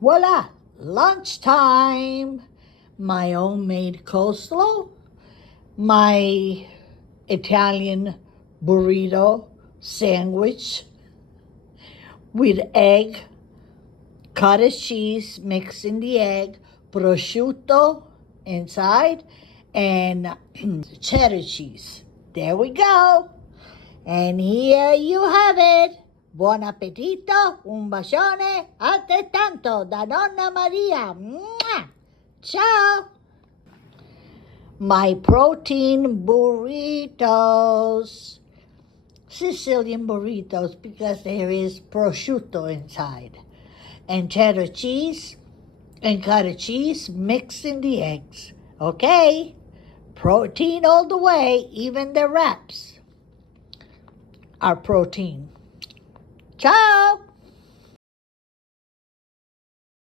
Voila! Lunchtime! My homemade coleslaw, my Italian burrito sandwich with egg, cottage cheese mixed in the egg, prosciutto inside, and cheddar cheese. There we go. And here you have it. Buon appetito, un bacione, altrettanto da Donna Maria. Mwah! Ciao! My protein burritos. Sicilian burritos because there is prosciutto inside. And cheddar cheese and cottage cheese mixed in the eggs. Okay? Protein all the way, even the wraps are protein. Ciao!